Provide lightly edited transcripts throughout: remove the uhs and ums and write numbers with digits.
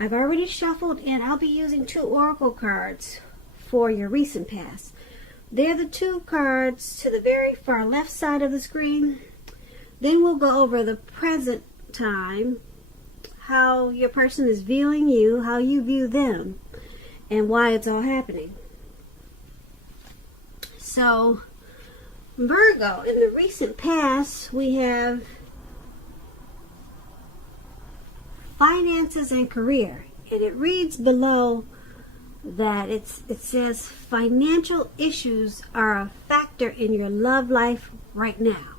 I've already shuffled, and I'll be using 2 oracle cards for your recent past. They're the 2 cards to the very far left side of the screen. Then we'll go over the present time, how your person is viewing you, how you view them, and why it's all happening. So, Virgo, in the recent past, we have finances and career. And it reads below that it says financial issues are a factor in your love life right now.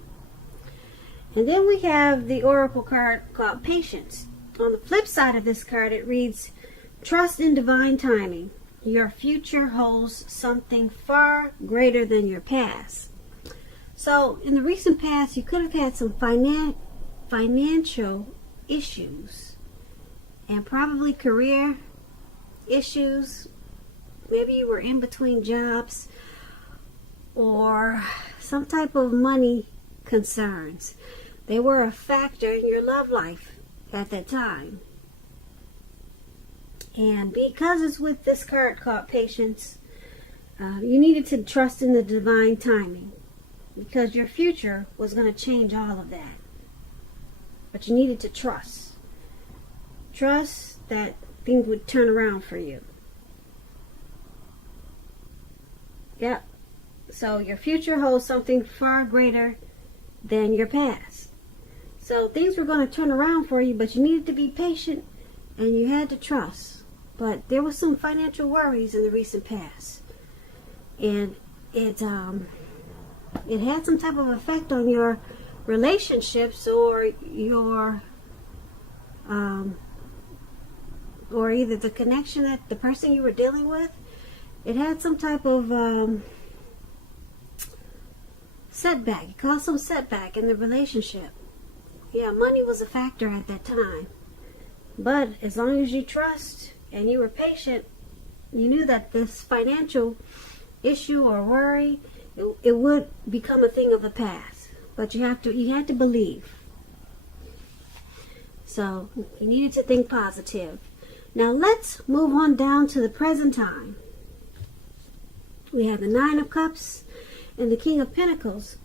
And then we have the oracle card called Patience. On the flip side of this card, it reads, trust in divine timing. Your future holds something far greater than your past. So, in the recent past, you could have had some financial issues and probably career issues. Maybe you were in between jobs or some type of money concerns. They were a factor in your love life at that time. And because it's with this card called Patience, you needed to trust in the divine timing, because your future was going to change all of that. But you needed to trust. Trust that things would turn around for you. Yep. So your future holds something far greater than your past. So things were going to turn around for you, but you needed to be patient and you had to trust. But there was some financial worries in the recent past. And it had some type of effect on your relationships or your or either the connection that the person you were dealing with. It had some type of setback. It caused some setback in the relationship. Yeah, money was a factor at that time. But as long as you trust and you were patient, you knew that this financial issue or worry, it would become a thing of the past. But you had to believe. So you needed to think positive. Now let's move on down to the present time. We have the 9 of Cups and the King of Pentacles.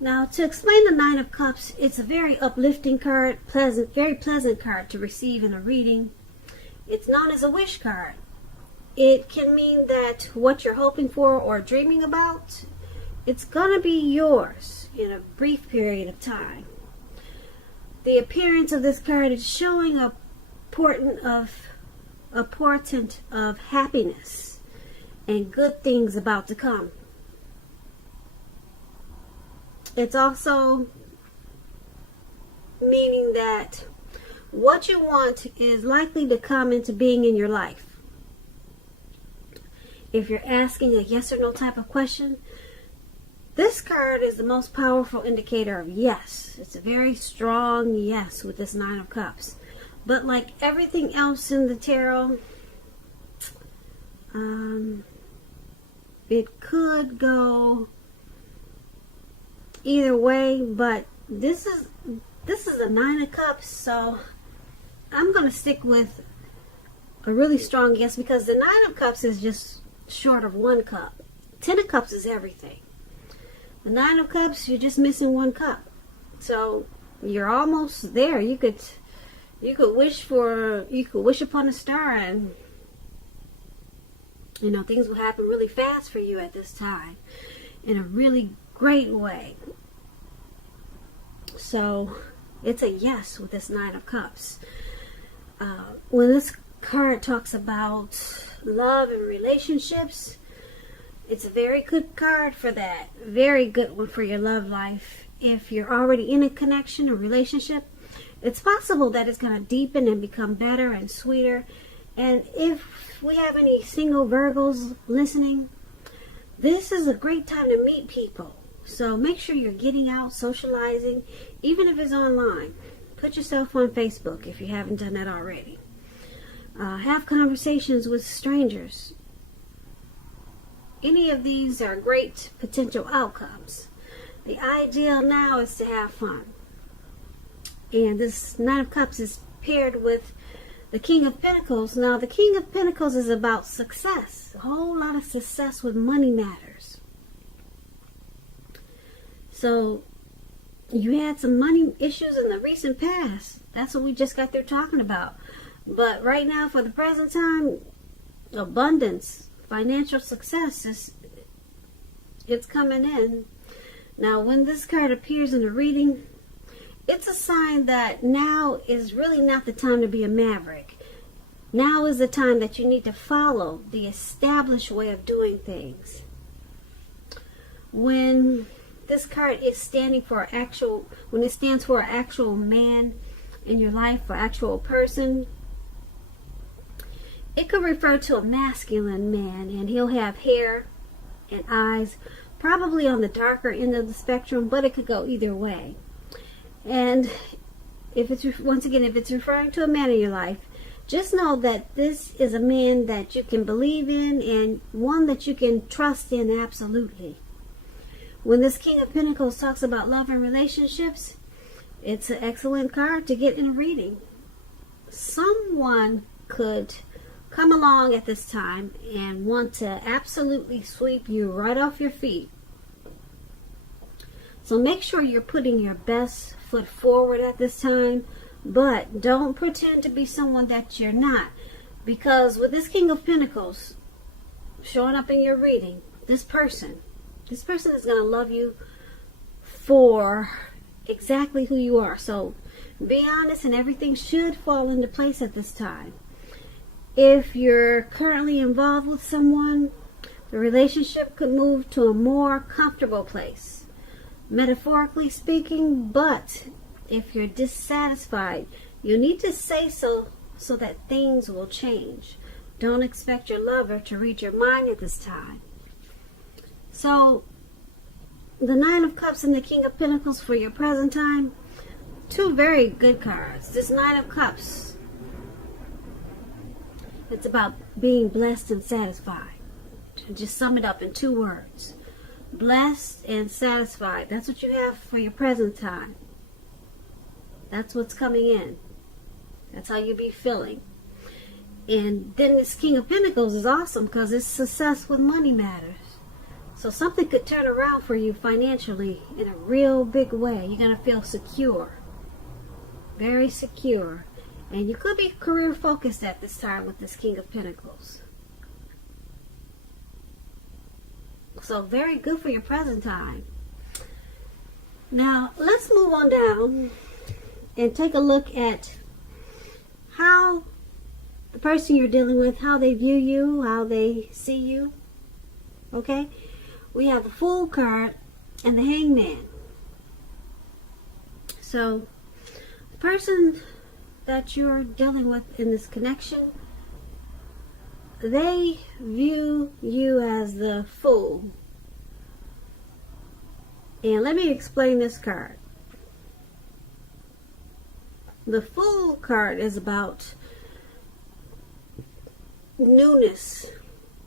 Now, to explain the 9 of Cups, it's a very uplifting card, very pleasant card to receive in a reading. It's known as a wish card. It can mean that what you're hoping for or dreaming about, it's going to be yours in a brief period of time. The appearance of this card is showing a portent of happiness and good things about to come. It's also meaning that what you want is likely to come into being in your life. If you're asking a yes or no type of question, this card is the most powerful indicator of yes. It's a very strong yes with this 9 of Cups. But like everything else in the tarot, it could go either way, but this is a 9 of Cups, so I'm going to stick with a really strong yes, because the 9 of Cups is just short of 1 cup. 10 of Cups is everything. The 9 of Cups, you're just missing 1 cup. So you're almost there. You could wish upon a star, and things will happen really fast for you at this time in a really great way. So it's a yes with this 9 of Cups. When this card talks about love and relationships, it's a very good card for that. Very good one for your love life. If you're already in a connection or relationship, it's possible that it's going to deepen and become better and sweeter. And if we have any single Virgos listening, this is a great time to meet people. So make sure you're getting out, socializing, even if it's online. Put yourself on Facebook if you haven't done that already. Have conversations with strangers. Any of these are great potential outcomes. The ideal now is to have fun. And this 9 of Cups is paired with the King of Pentacles. Now, the King of Pentacles is about success. A whole lot of success with money matters. So, you had some money issues in the recent past. That's what we just got through talking about. But right now, for the present time, abundance, financial success it's coming in. Now, when this card appears in a reading, it's a sign that now is really not the time to be a maverick. Now is the time that you need to follow the established way of doing things. When this card is standing for when it stands for an actual man in your life, or actual person, it could refer to a masculine man, and he'll have hair and eyes, probably on the darker end of the spectrum, but it could go either way. And if it's referring to a man in your life, just know that this is a man that you can believe in and one that you can trust in absolutely. When this King of Pentacles talks about love and relationships, it's an excellent card to get in a reading. Someone could come along at this time and want to absolutely sweep you right off your feet. So make sure you're putting your best foot forward at this time, but don't pretend to be someone that you're not, because with this King of Pentacles showing up in your reading, this person is going to love you for exactly who you are. So be honest, and everything should fall into place at this time. If you're currently involved with someone, the relationship could move to a more comfortable place, metaphorically speaking. But if you're dissatisfied, you need to say so that things will change. Don't expect your lover to read your mind at this time. So, the Nine of Cups and the King of Pentacles for your present time, two very good cards. This Nine of Cups, it's about being blessed and satisfied. To just sum it up in two words: blessed and satisfied. That's what you have for your present time. That's what's coming in. That's how you be feeling. And then this King of Pentacles is awesome because it's success with money matters. So something could turn around for you financially in a real big way. You're going to feel secure. Very secure. And you could be career focused at this time with this King of Pentacles. So very good for your present time. Now let's move on down and take a look at how the person you're dealing with, how they view you, how they see you. Okay? We have the Fool card and the Hangman. So the person that you're dealing with in this connection, they view you as the Fool. And let me explain this card. The Fool card is about newness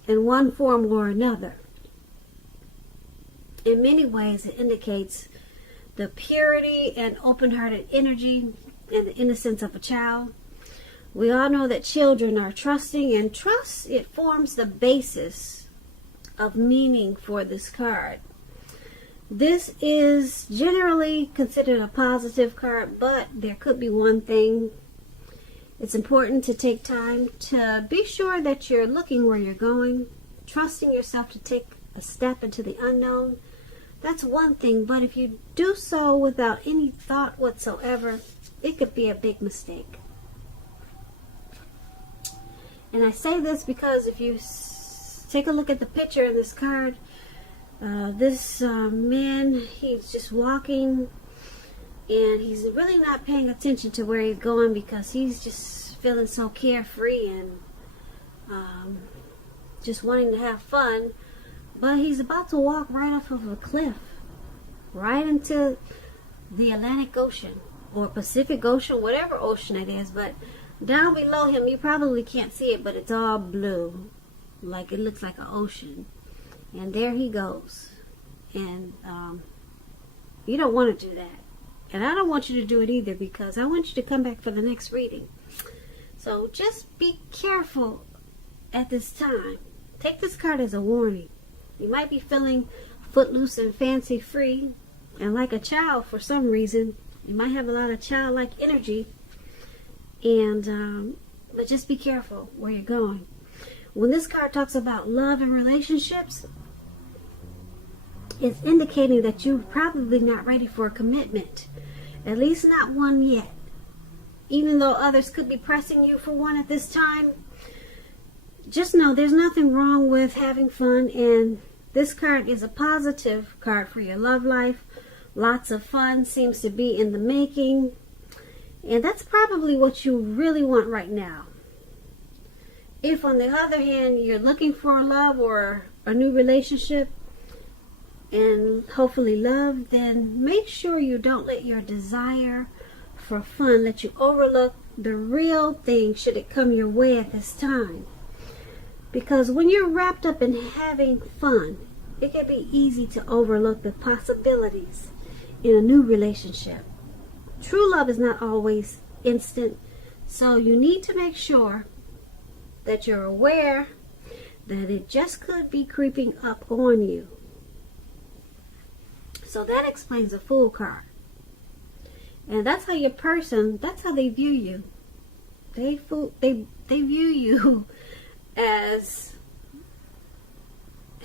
in one form or another. In many ways, it indicates the purity and open-hearted energy and the innocence of a child. We all know that children are trusting, and trust, it forms the basis of meaning for this card. This is generally considered a positive card, but there could be one thing. It's important to take time to be sure that you're looking where you're going, trusting yourself to take a step into the unknown. That's one thing, but if you do so without any thought whatsoever, it could be a big mistake. And I say this because if you take a look at the picture in this card, this man, he's just walking, and he's really not paying attention to where he's going because he's just feeling so carefree and just wanting to have fun. But he's about to walk right off of a cliff, right into the Atlantic Ocean or Pacific Ocean, whatever ocean it is. But down below him, you probably can't see it, but it's all blue, like it looks like an ocean. And there he goes. And you don't want to do that. And I don't want you to do it either, because I want you to come back for the next reading. So just be careful at this time. Take this card as a warning. You might be feeling footloose and fancy free and like a child for some reason. You might have a lot of childlike energy, and but just be careful where you're going. When this card talks about love and relationships, it's indicating that you're probably not ready for a commitment, at least not one yet. Even though others could be pressing you for one at this time, just know there's nothing wrong with having fun, and this card is a positive card for your love life. Lots of fun seems to be in the making, and that's probably what you really want right now. If, on the other hand, you're looking for love or a new relationship and hopefully love, then make sure you don't let your desire for fun let you overlook the real thing should it come your way at this time. Because when you're wrapped up in having fun, it can be easy to overlook the possibilities in a new relationship. True love is not always instant, so you need to make sure that you're aware that it just could be creeping up on you. So that explains the Fool card. And that's how your person, that's how they view you. They view you as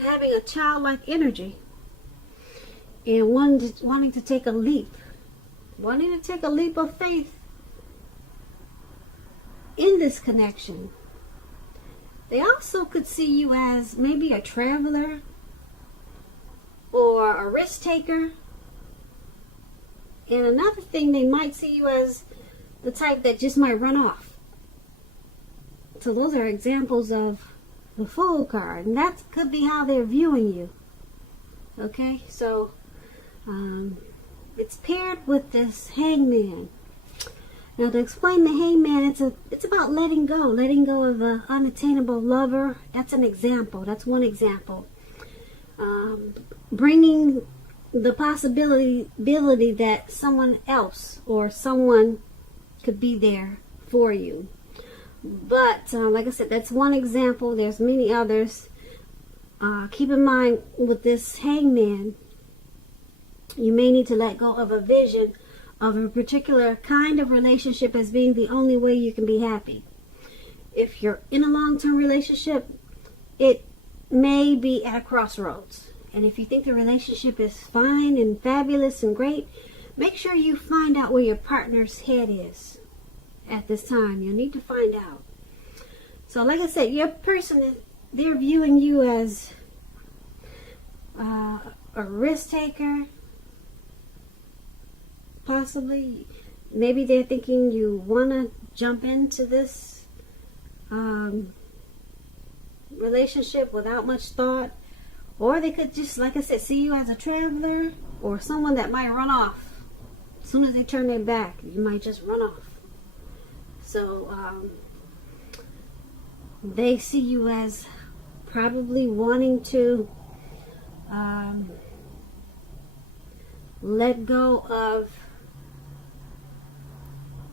having a childlike energy and wanting to take a leap of faith in this connection. They also could see you as maybe a traveler or a risk taker. And another thing, they might see you as the type that just might run off. So those are examples of the Fool card, and that could be how they're viewing you. Okay, so it's paired with this Hangman. Now, to explain the Hangman, it's about letting go of an unattainable lover. That's an example. That's one example. Bringing the possibility that someone else or someone could be there for you. But like I said, that's one example. There's many others. Keep in mind with this Hangman, you may need to let go of a vision of a particular kind of relationship as being the only way you can be happy. If you're in a long-term relationship, it may be at a crossroads. And if you think the relationship is fine and fabulous and great, make sure you find out where your partner's head is at this time. You'll need to find out. So like I said, your person, they're viewing you as a risk taker. Possibly. Maybe they're thinking you want to jump into this relationship without much thought. Or they could just, like I said, see you as a traveler or someone that might run off. As soon as they turn their back, you might just run off. So they see you as probably wanting to let go of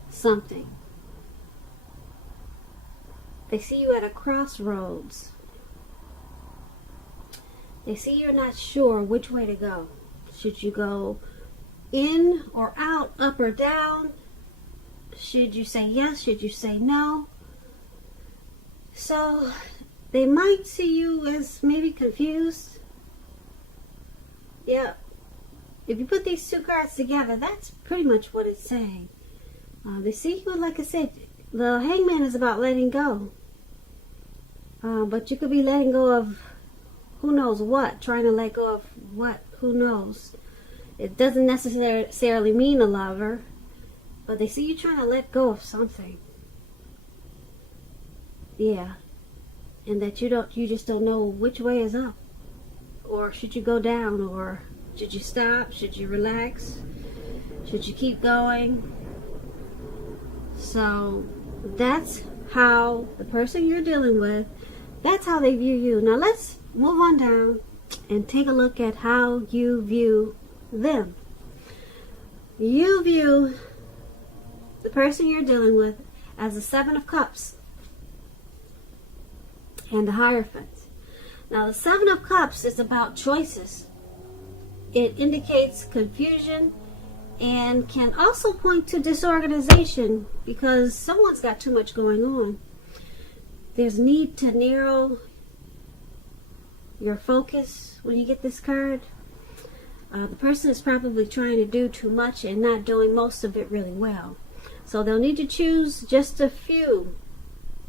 something. They see you at a crossroads. They see you're not sure which way to go. Should you go in or out, up or down? Should you say yes? Should you say no? So they might see you as maybe confused. Yeah. If you put these two cards together, that's pretty much what it's saying. They see you, like I said, the Hangman is about letting go. But you could be letting go of who knows what, trying to let go of what, who knows. It doesn't necessarily mean a lover, but they see you trying to let go of something. Yeah. And that you just don't know which way is up. Or should you go down, or should you stop? Should you relax? Should you keep going? So that's how the person you're dealing with, that's how they view you. Now let's move on down and take a look at how you view them. You view the person you're dealing with as the Seven of Cups and the Hierophant. Now, the Seven of Cups is about choices. It indicates confusion and can also point to disorganization because someone's got too much going on. There's need to narrow your focus when you get this card. The person is probably trying to do too much and not doing most of it really well. So they'll need to choose just a few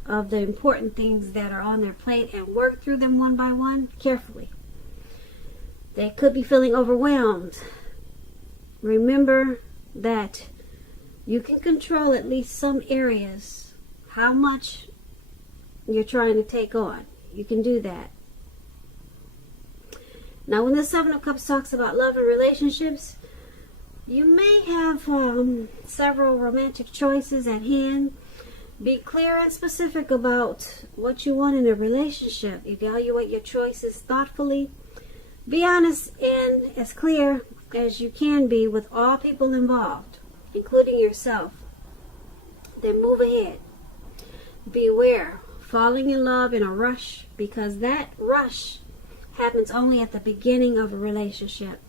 of the important things that are on their plate and work through them one by one carefully. They could be feeling overwhelmed. Remember that you can control at least some areas, how much you're trying to take on. You can do that. Now, when the Seven of Cups talks about love and relationships, you may have several romantic choices at hand. Be clear and specific about what you want in a relationship. Evaluate your choices thoughtfully. Be honest and as clear as you can be with all people involved, including yourself. Then move ahead. Beware falling in love in a rush, because that rush happens only at the beginning of a relationship.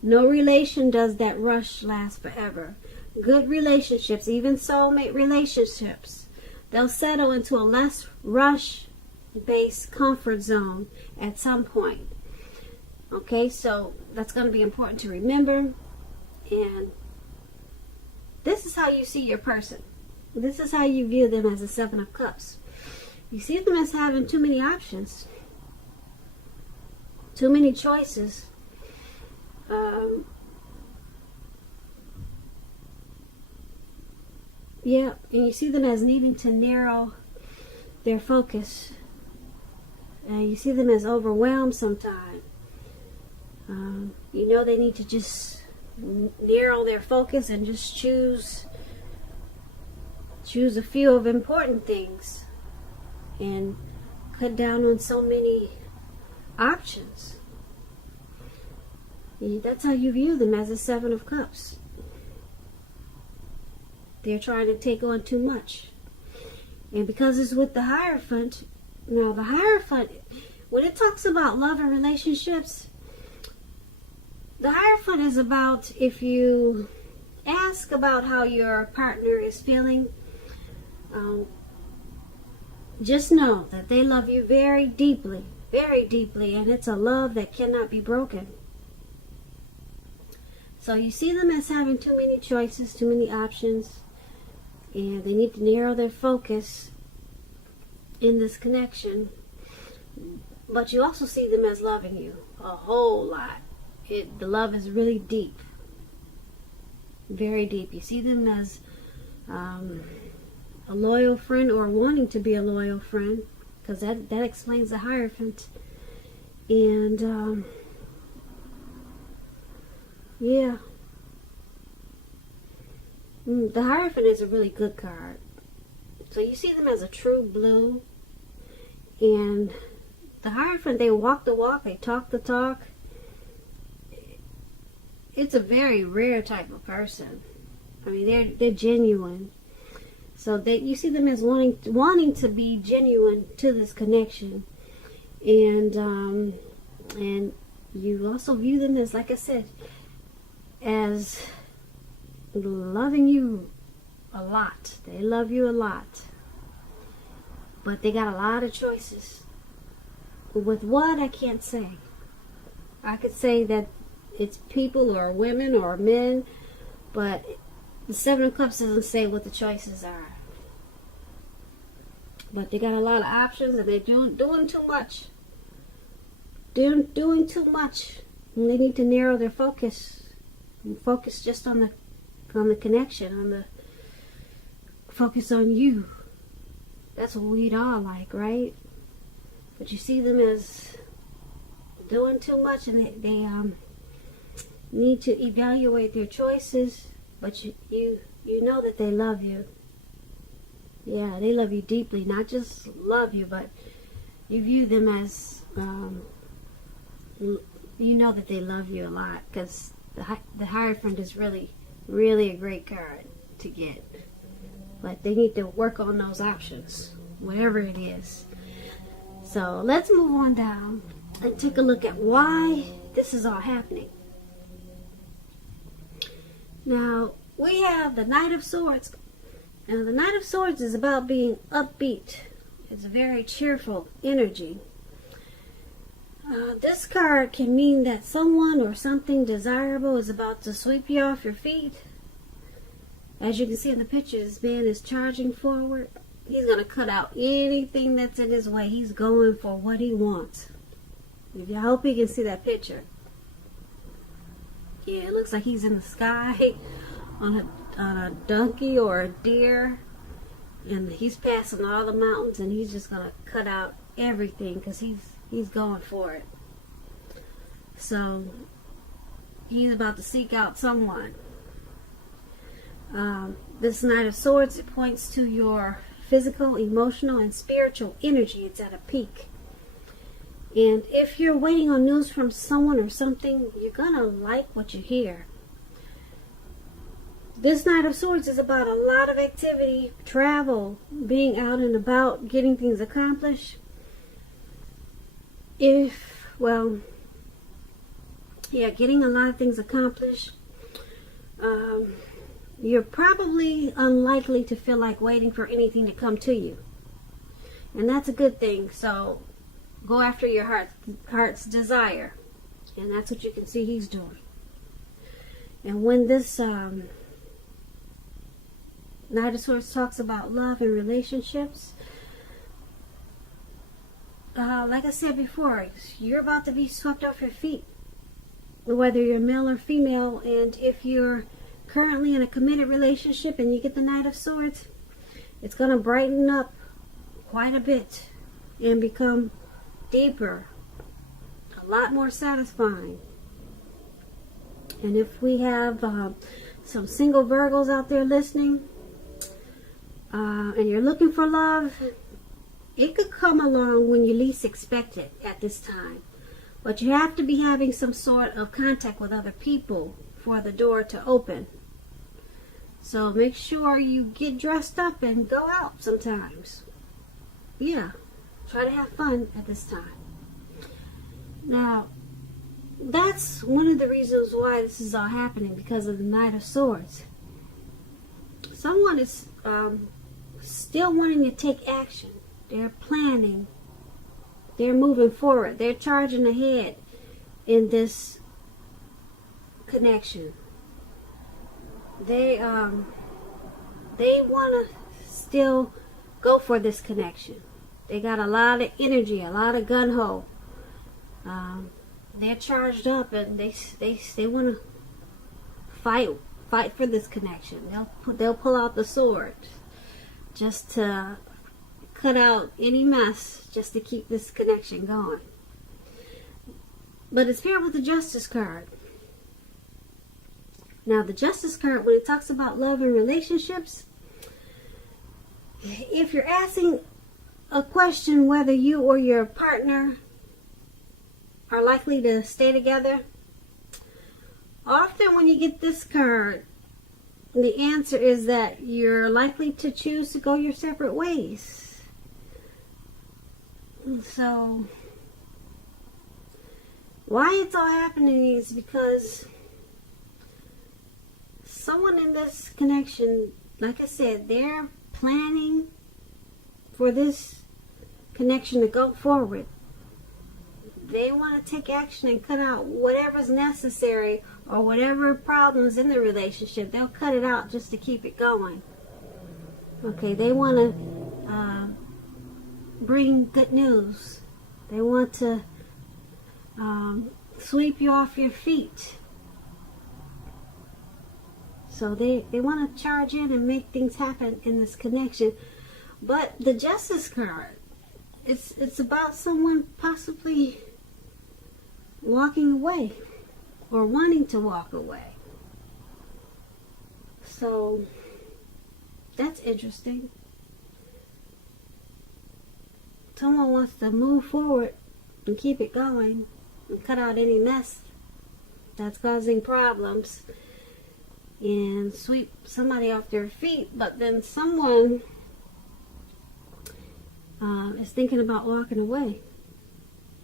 No relation does that rush last forever. Good relationships, even soulmate relationships, they'll settle into a less rush-based comfort zone at some point. Okay, so that's going to be important to remember. And this is how you see your person. This is how you view them as a Seven of Cups. You see them as having too many options, too many choices. Yeah, and you see them as needing to narrow their focus. You see them as overwhelmed sometimes. You know they need to just narrow their focus and just choose a few of important things and cut down on so many options. That's how you view them, as a Seven of Cups. They're trying to take on too much. And because it's with the Hierophant, now the Hierophant, when it talks about love and relationships, the Hierophant is about, if you ask about how your partner is feeling, just know that they love you very deeply, and it's a love that cannot be broken. So you see them as having too many choices, too many options, and they need to narrow their focus in this connection. But you also see them as loving you a whole lot. The love is really deep, very deep. You see them as a loyal friend, or wanting to be a loyal friend, because that explains the Hierophant. And yeah, the Hierophant is a really good card. So you see them as a true blue, and the Hierophant, they walk the walk, they talk the talk. It's a very rare type of person. I mean, they're genuine. So that you see them as wanting to be genuine to this connection, and you also view them as, like I said, as loving you a lot. They love you a lot, but they got a lot of choices. With what, I can't say. I could say that it's people or women or men, but the Seven of Cups doesn't say what the choices are. But they got a lot of options, and they're doing too much. They're doing too much. And they need to narrow their focus. And focus just on the connection, on the focus on you. That's what we'd all like, right? But you see them as doing too much, and they need to evaluate their choices. But you know that they love you. Yeah, they love you deeply. Not just love you, but you view them as, you know that they love you a lot, because the Hierophant is really, really a great card to get. but they need to work on those options, whatever it is. So let's move on down and take a look at why this is all happening. Now, we have the Knight of Swords. Now, the Knight of Swords is about being upbeat. It's a very cheerful energy. This card can mean that someone or something desirable is about to sweep you off your feet. As you can see in the picture, this man is charging forward. He's going to cut out anything that's in his way. He's going for what he wants. I hope you can see that picture. Yeah, it looks like he's in the sky on a donkey or a deer. And he's passing all the mountains, and he's just going to cut out everything because he's going for it. So he's about to seek out someone. This Knight of Swords, it points to your physical, emotional, and spiritual energy. It's at a peak. And if you're waiting on news from someone or something, you're gonna like what you hear. This Knight of Swords is about a lot of activity, travel, being out and about, getting things accomplished. Getting a lot of things accomplished. You're probably unlikely to feel like waiting for anything to come to you. And that's a good thing. So go after your heart's desire. And that's what you can see he's doing. And when this Knight of Swords talks about love and relationships, like I said before, you're about to be swept off your feet. Whether you're male or female, and if you're currently in a committed relationship and you get the Knight of Swords, it's going to brighten up quite a bit and become deeper, a lot more satisfying. And if we have some single Virgos out there listening, and you're looking for love, it could come along when you least expect it at this time. But you have to be having some sort of contact with other people for the door to open. So make sure you get dressed up and go out sometimes. Yeah, try to have fun at this time. Now, that's one of the reasons why this is all happening, because of the Knight of Swords. Someone is still wanting to take action. They're planning. They're moving forward. They're charging ahead in this connection. They want to still go for this connection. They got a lot of energy, a lot of gun-ho. They're charged up, and they want to fight for this connection. They'll pull out the sword just to cut out any mess, just to keep this connection going. But it's paired with the Justice card. Now, the Justice card, when it talks about love and relationships, if you're asking a question whether you or your partner are likely to stay together, often when you get this card, the answer is that you're likely to choose to go your separate ways. So, why it's all happening is because someone in this connection, like I said, they're planning for this connection to go forward. They want to take action and cut out whatever's necessary, or whatever problems in the relationship. They'll cut it out just to keep it going. Okay, they want to bring good news. They want to sweep you off your feet. So they want to charge in and make things happen in this connection. But the Justice card, it's about someone possibly walking away or wanting to walk away. So that's interesting. Someone wants to move forward and keep it going and cut out any mess that's causing problems. and sweep somebody off their feet, but then someone is thinking about walking away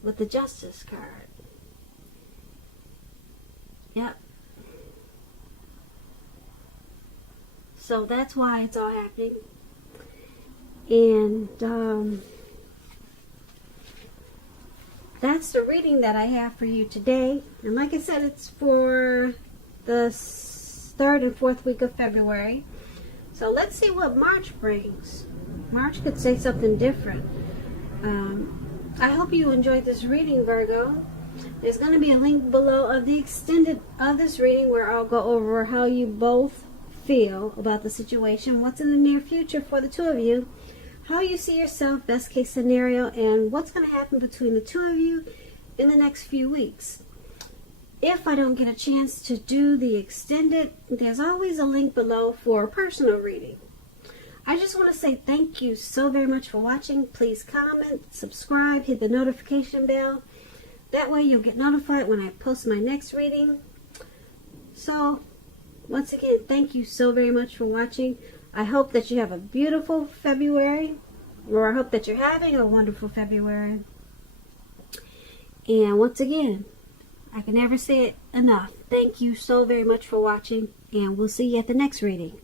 with the Justice card. Yep. So that's why it's all happening. And that's the reading that I have for you today. And like I said, it's for the 3rd and 4th week of February. So let's see what March brings. March could say something different. I hope you enjoyed this reading, Virgo. There's going to be a link below of the extended of this reading where I'll go over how you both feel about the situation, what's in the near future for the two of you, how you see yourself, best case scenario, and what's going to happen between the two of you in the next few weeks. If I don't get a chance to do the extended, there's always a link below for a personal reading. I just want to say thank you so very much for watching. Please comment, subscribe, hit the notification bell. That way you'll get notified when I post my next reading. So, once again, thank you so very much for watching. I hope that you have a beautiful February, or I hope that you're having a wonderful February. And once again, I can never say it enough. Thank you so very much for watching, and we'll see you at the next reading.